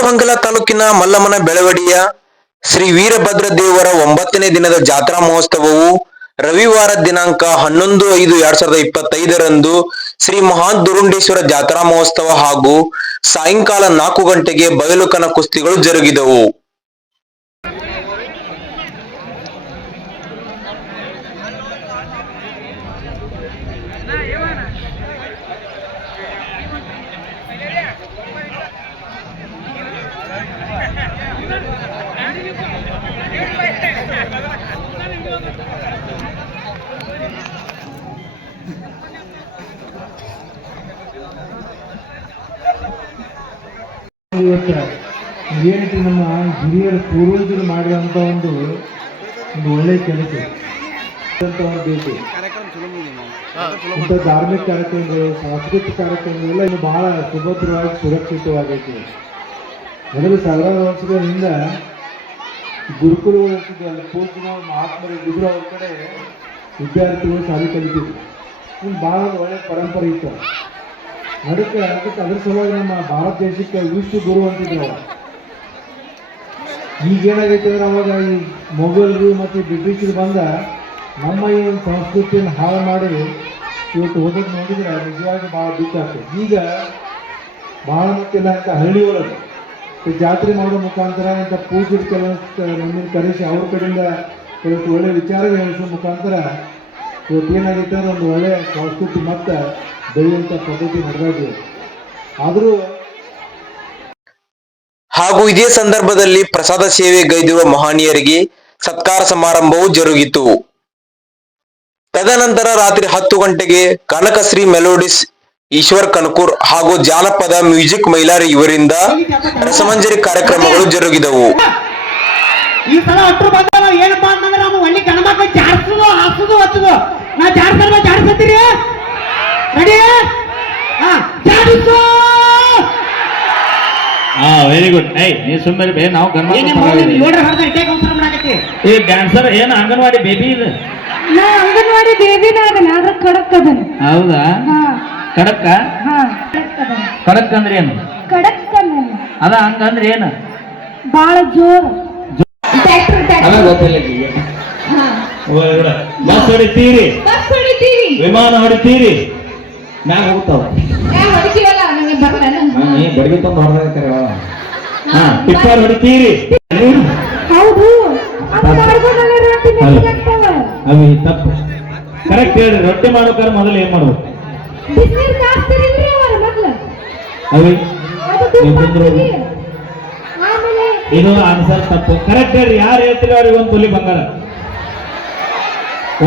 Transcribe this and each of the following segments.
ನೆಲಮಂಗಲ ತಾಲೂಕಿನ ಮಲ್ಲಮ್ಮನ ಬೆಳವಡಿಯ ಶ್ರೀ ವೀರಭದ್ರ ದೇವರ ಒಂಬತ್ತನೇ ದಿನದ ಜಾತ್ರಾ ಮಹೋತ್ಸವವು ರವಿವಾರ ದಿನಾಂಕ ಹನ್ನೊಂದು ಐದು ಎರಡ್ ಸಾವಿರದ ಇಪ್ಪತ್ತೈದರಂದು ಶ್ರೀ ಮಹಾನ್ ದುರುಂಡೇಶ್ವರ ಜಾತ್ರಾ ಮಹೋತ್ಸವ ಹಾಗೂ ಸಾಯಂಕಾಲ ನಾಲ್ಕು ಗಂಟೆಗೆ ಬಯಲುಕನ ಕುಸ್ತಿಗಳು ಜರುಗಿದವು. ಇವತ್ತು ನಮ್ಮ ಹಿರಿಯರ ಪೂರ್ವಜರು ಮಾಡಿದಂಥ ಒಂದು ಒಂದು ಒಳ್ಳೆ ಕೆಲಸ. ಇಂಥ ಧಾರ್ಮಿಕ ಕಾರ್ಯಕ್ರಮಗಳು, ಸಾಂಸ್ಕೃತಿಕ ಕಾರ್ಯಕ್ರಮಗಳೆಲ್ಲ ಇನ್ನು ಬಹಳ ಸುಭದ್ರವಾಗಿ ಸುರಕ್ಷಿತವಾಗೈತಿ ಮೊದಲು ಸಾವಿರಾರು ವರ್ಷಗಳ ಹಿಂದೆ ಗುರುಕುಲಗಳು ಇರ್ತಿದ್ವು ಅಲ್ಲಿ ಪೂರ್ತಿ ನಾವು, ಮಹಾತ್ಮರು ಇದ್ರು ಅವ್ರ ಕಡೆ ವಿದ್ಯಾರ್ಥಿಗಳು ಶಾಲೆ ಕಲಿತಿದ್ರು. ಇನ್ನು ಭಾಳ ಒಳ್ಳೆಯ ಪರಂಪರೆ ಇತ್ತು ಅದಕ್ಕೆ ಅದಕ್ಕೆ ಅದ್ರ ಸಲುವಾಗಿ ನಮ್ಮ ಭಾರತ ದೇಶಕ್ಕೆ ವಿಶ್ವ ಗುರು ಅಂತಿದ್ರು ಈಗೇನಾಗೈತೆ ಅಂದ್ರೆ ಅವಾಗ ಈ ಮೊಘಲರು ಮತ್ತು ಬ್ರಿಟಿಷರು ಬಂದ ನಮ್ಮ ಈ ಒಂದು ಸಂಸ್ಕೃತಿಯನ್ನು ಹಾಳು ಮಾಡಿ ಇವತ್ತು ಓದೋದು ನೋಡಿದ್ರೆ ನಿಜವಾಗಿ ಭಾಳ ದುಃಖ ಆಗ್ತದೆ. ಈಗ ಭಾಳ ಮತ್ತಿಲ್ಲ ಅಂತ ಹಳ್ಳಿ ಒಳಗೆ ಜಾತ್ರೆ ಮಾಡೋ ಮುಖಾಂತರ ಇಂಥ ಪೂಜೆ ಕೆಲವೊಂದು ನಮ್ಮನ್ನು ಕರೆಸಿ ಅವ್ರ ಕಡೆಯಿಂದ ಕೆಲವೊಂದು ಒಳ್ಳೆ ವಿಚಾರಗಳು ಹೇಳಿಸೋ ಮುಖಾಂತರ ಇವತ್ತು ಏನಾಗುತ್ತೆ ಒಂದು ಒಳ್ಳೆಯ ಸಂಸ್ಕೃತಿ ಮತ್ತು ಬೆಳೆಯುವಂಥ ಪದ್ಧತಿ ನಡೆದಾಗಿದೆ. ಆದರೂ ಹಾಗೂ ಇದೇ ಸಂದರ್ಭದಲ್ಲಿ ಪ್ರಸಾದ ಸೇವೆ ಗೈದಿರುವ ಮಹನೀಯರಿಗೆ ಸತ್ಕಾರ ಸಮಾರಂಭವೂ ಜರುಗಿತು. ತದನಂತರ ರಾತ್ರಿ ಹತ್ತು ಗಂಟೆಗೆ ಕನಕಶ್ರೀ ಮೆಲೋಡಿಸ್ ಈಶ್ವರ್ ಕನಕೂರ್ ಹಾಗೂ ಜಾನಪದ ಮ್ಯೂಸಿಕ್ ಮೈಲಾರಿ ಇವರಿಂದ ರಸಮಂಜರಿ ಕಾರ್ಯಕ್ರಮಗಳು ಜರುಗಿದವು. ಈ ಸಲ ಅಟ್ರು ಬಂದಾವ ಏನಪ್ಪಾ ಅಂತಂದ್ರೆ ನಮ್ಮ ಒಳ್ಳೆ ಗಣಮಕ್ಳು ಜಾಡ್ಸುದು ಹಾಸುದು ಹಚ್ಚುದು. ನಾ ಜಾಡ್ಸಲ್ವ ಜಾಡ್ಸತ್ತೀರಿ ರೆಡಿ? ಹಾ ಜಾಡಿಸು! ಹಾ ವೆರಿ ಗುಡ್ ಐ ನೀ ಸುಮ್ಮನೆ ಬೇ ನಾವು ಏನೇ ಗಣಮಕ್ಳು ಮೌಲ್ಯ ನೋಡ್ರಿ ಹೊರಗೆ ಇಟ್ಟೆ ಮಾಡಾಕತ್ತಿ. ಈ ಡ್ಯಾನ್ಸರ್ ಏನು ಅಂಗನವಾಡಿ ಬೇಬಿ ಇದು? ನಾ ಅಂಗನವಾಡಿ ಬೇಬಿನ ಅದನ್ನ ಖಡಕ್ ಅದನ್ನ. ಹೌದಾ? ಹಾ ಖಡಕ್ ಅದನ್ನ ಅಂದ್ರೆ ಏನು? ಖಡಕ್ ಅದ ಹಂಗಂದ್ರೆ ಏನು? ಬಾಳ ಜೋರ್. ಅದ ಗೊತ್ತಿಲ್ಲ ಬಸ್ ಹೊಡಿತೀರಿ? ವಿಮಾನ ಹೊಡಿತೀರಿ? ಮ್ಯಾಗ ಹೋಗ್ತಾವ. ಬಡಗಿ ತಂದು ಹೊಡೆದಾರೆ ಹಾ. ಟಿಪ್ಪರ್ ಹೊಡಿತೀರಿ? ಹೌದು. ಅವ್ ತಪ್ಪು. ಕರೆಕ್ಟ್ ಹೇಳಿ ರೊಟ್ಟಿ ಮಾಡ್ಬೇಕಾದ್ರೆ ಮೊದಲು ಏನ್ ಮಾಡ್ಬೇಕು? ಬಿಸಿನೀರ್ ಕಾಸ್ತಿರಿಲ್ರಿ ಅವರ ಅವಿ ಇದು ಆನ್ಸರ್ ತಪ್ಪು. ಕರೆಕ್ಟ್ ಹೇಳಿ ಯಾರು ಹೇಳ್ತೀರಿ ಅವ್ರಿಗೆ ಒಂದು ತೊಲಿ ಬಂಗಾರ.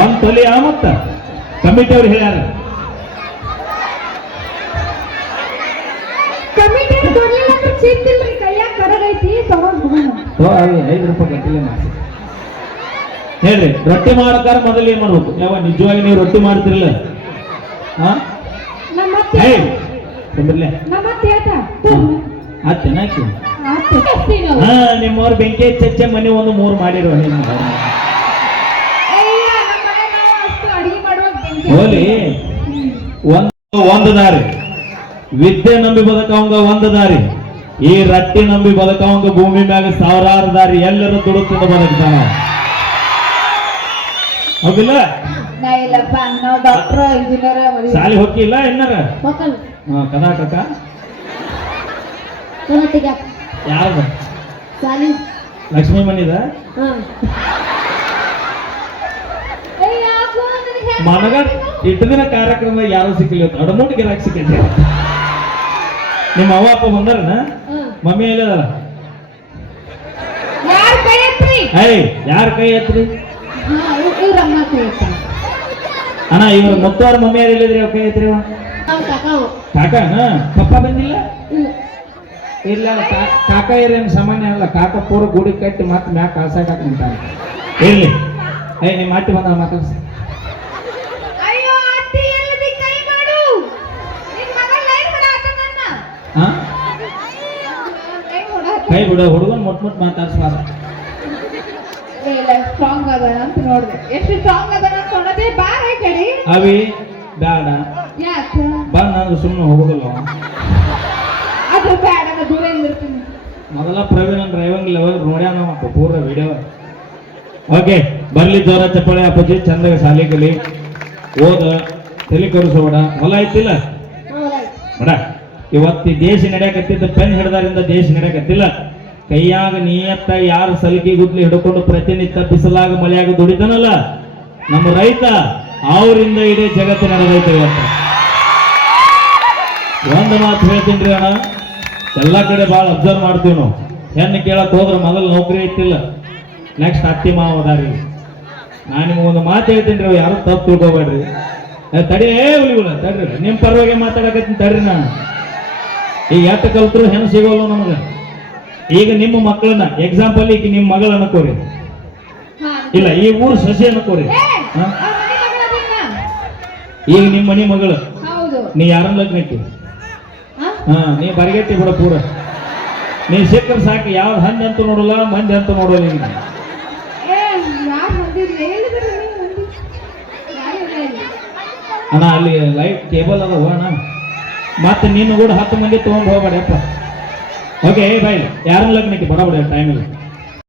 ಒಂದ್ ತೊಲಿ ಆ ಮತ್ತ? ಕಮಿಟಿ ಅವ್ರು ಹೇಳ್ಯಾರ. ಐದು ರೂಪಾಯಿ ಹೇಳ್ರಿ ರೊಟ್ಟಿ ಮಾಡಕಾರ ಮೊದಲು ಏನ್ ಮಾಡ್ಬೇಕು? ಯಾವ ನಿಜವಾಗಿ ನೀವು ರೊಟ್ಟಿ ಮಾಡ್ತಿರಲ್ಲ? ಹಾ ನಿಮ್ಮವ್ರ ಬೆಂಕಿ ಚಚ್ಚೆ ಮನೆ ಒಂದು ಮೂರು ಮಾಡಿರೋ. ಹೋಲಿ. ಒಂದು ಒಂದು ದಾರಿ ವಿದ್ಯೆ ನಂಬಿ ಬದುಕವಂಗ ಒಂದು ದಾರಿ ಈ ರಟ್ಟಿ ನಂಬಿ ಬದುಕವಂಗ ಭೂಮಿ ಮ್ಯಾಗ ಸಾವಿರಾರು ದಾರಿ ಎಲ್ಲರೂ ದುಡುತ್ತಿಂದ ಬದುಕ್ತಾನ ಹೌದಿಲ್ಲ? ನಾ ಇಲ್ಲಪ್ಪ ನಾವು ಡಾಕ್ಟರ್ ಇಂಜಿನಿಯರ್ ಶಾಲೆ ಹೋಗಿಲ್ಲ ಹಾ, ಕರ್ನಾಟಕ ಕರ್ನಾಟಕ ಯಾವ್ದು? ಸಾಲಿ ಲಕ್ಷ್ಮೀ ಮನಿದ? ಮನಗ ಇಟ್ಟು ದಿನ ಕಾರ್ಯಕ್ರಮ ಯಾರು ಸಿಕ್ಕಿಲ್ಲ ಅಡಮೂಟ್ ಗಿರಾಕ್ ಸಿಕ್ಕಿದ್ದೆ. ನಿಮ್ಮ ಅವ್ವ ಅಪ್ಪ ಬಂದಾರನ? ಮಮ್ಮಿ ಎಲ್ಲದಾರ? ಯಾರ್ ಕೈ ಎತ್ರಿ ಯಾರ ಕೈ ಎತ್ರಿ ಹಾ ಇವ್- ಇವ್ರ ಅಮ್ಮ ಕೈ ಎತ್ತ. ಅಣ್ಣ ಇವ್ರು ಮುತ್ತವ್ರ ಮಮ್ಮಿ ಯಾರು ಎತ್ರಿ ನಾವು ಕಾಕಾವು. ಕಾಕ ಹಾ? ಪಪ್ಪ ಬಂದಿಲ್ಲ? ಇಲ್ಲ. ಕಾಕ ಇರೇನು ಸಾಮಾನ್ಯ ಅಲ್ಲ. ಕಾಕ ಪೂರ ಗುಡಿ ಕಟ್ಟಿ ಮತ್ತೆ ಮ್ಯಾಕ್ ಕಳ್ಸಾಕ ನಿಂತಾನೆ ಇರ್ಲಿ. ಏಯ್ ನಿಮ್ಮ ಅಟ್ಟಿ ಬಂದ ಮಾತಾಡ್ಸ. ಕೈ ಬಿಡ ಹುಡುಗನ್ ಮುಟ್ ಮುಟ್ ಮಾತಾಡ್ಸ್ಬಾರ ಸ್ಟ್ರಾಂಗ್ ಅದ ಅಂತ ನೋಡ್ದೆ. ಎಷ್ಟು ಸ್ಟ್ರಾಂಗ್ ಅದಾನ ಅವಿ ಬೇಡ ಯಾಕ? ಬಾ ನಾನು ಸುಮ್ಮನೆ ಹೋಗುದಿಲ್ಲ. ಅದು ಬೇಡ ದೂರ ಇರ್ತೀನಿ. ಮೊದಲ ಪ್ರವೀಣ್ ಡ್ರೈವಿಂಗ್ ಲೆವೆಲ್ ನೋಡ್ಯಾನ ಪೂರ ವಿಡಿಯೋ ಓಕೆ ಬರ್ಲಿ ಜೋರ ಚಪ್ಪಾಳೆ ಅಪ್ಪಾಜಿ ಚಂದಾಗ ಶಾಲೆ ಕಲಿ. ಓದ ತಲೆ ಕರುಸೋಡ ಹೊಲ ಐತಿಲ್ಲ? ಬಡ ಇವತ್ತು ದೇಶ ನಡೆಯಕತ್ತಿದ್ದ ಪೆನ್ ಹಿಡ್ದಾರಿಂದ ದೇಶ ನಡೆಯಕತ್ತಿಲ್ಲ. ಕೈಯಾಗ ನಿಯತ್ತ ಯಾರು ಸಲಿಗೆ ಗುದ್ಲಿ ಹಿಡ್ಕೊಂಡು ಪ್ರತಿನಿತ್ಯ ಬಿಸಿಲಾಗ ಮಳೆಯಾಗ ದುಡಿತಾನಲ್ಲ? ನಮ್ಮ ರೈತ. ಅವರಿಂದ ಇಡೀ ಜಗತ್ತು ನಡೆದೈತೆ ಅಂತ. ಒಂದು ಮಾತು ಹೇಳ್ತೀನಿ ಅಣ್ಣ. ಎಲ್ಲ ಕಡೆ ಭಾಳ ಅಬ್ಸರ್ವ್ ಮಾಡ್ತೀವಿ ನಾವು. ಹೆಣ್ಣು ಕೇಳಕ್ ಹೋದ್ರೆ ಮೊದಲು ನೌಕರಿ ಇತ್ತಿಲ್ಲ ನೆಕ್ಸ್ಟ್ ಅತ್ತಿ ಮಾವ ಅದಾರಿ ನಾನು ನಿಮ್ಗೆ ಒಂದು ಮಾತು ಹೇಳ್ತೀನಿ ರೀ ಯಾರು ತಪ್ಪು ತಿಳ್ಕೊಬೇಡ್ರಿ. ತಡಿ ಹುಲಿಗುಳ ತಡ್ರಿ. ನಿಮ್ಮ ಪರವಾಗಿ ಮಾತಾಡಕತ್ತೀನಿ ತಡ್ರಿ ನಾನು. ಈಗ ಎತ್ತ ಕಲ್ತರು ಹೆಣ್ಣು ಸಿಗೋಲ್ಲ ನಮಗೆ. ಈಗ ನಿಮ್ಮ ಮಕ್ಕಳನ್ನ ಎಕ್ಸಾಂಪಲ್ ಈಗ ನಿಮ್ಮ ಮಗಳ ಅನ್ಕೋರಿ ಇಲ್ಲ ಈ ಊರು ಸಸಿ ಅನ್ಕೋರಿ ಏ, ಹಾ? ಈಗ ನಿಮ್ಮ ಮನಿ ಮಗಳು. ನೀ ಯಾರನ್ನ ಲಗ್ನ ಹಾ? ಹಾ ನೀ ಬರಿಗೆಟ್ಟಿ ಬಿಡ ಪೂರ. ನೀ ಸಿಕ್ಕರೆ ಸಾಕು ಯಾವ ಹಂದಿ ಅಂತ ನೋಡಲ್ಲ ಮಂದಿ ಅಂತ ನೋಡಲ್ಲ ಈಗ ಇಲ್ಲ ಇಲ್ಲಿ. ಅಣ್ಣ ಅಲ್ಲಿ ಲೈಟ್ ಕೇಬಲ್ ಅದ ಅಣ್ಣ. ಮತ್ತೆ ನೀನು ಕೂಡ ಹತ್ತು ಮಂದಿ ತೊಗೊಂಡು ಹೋಗ್ಬೇಡಪ್ಪ. ಓಕೆ ಬಾಯ್ ಯಾರನ್ನ ಲಗ್ನಕ್ಕೆ ಬರಬೇಡ ಟೈಮಿಲ್ಲ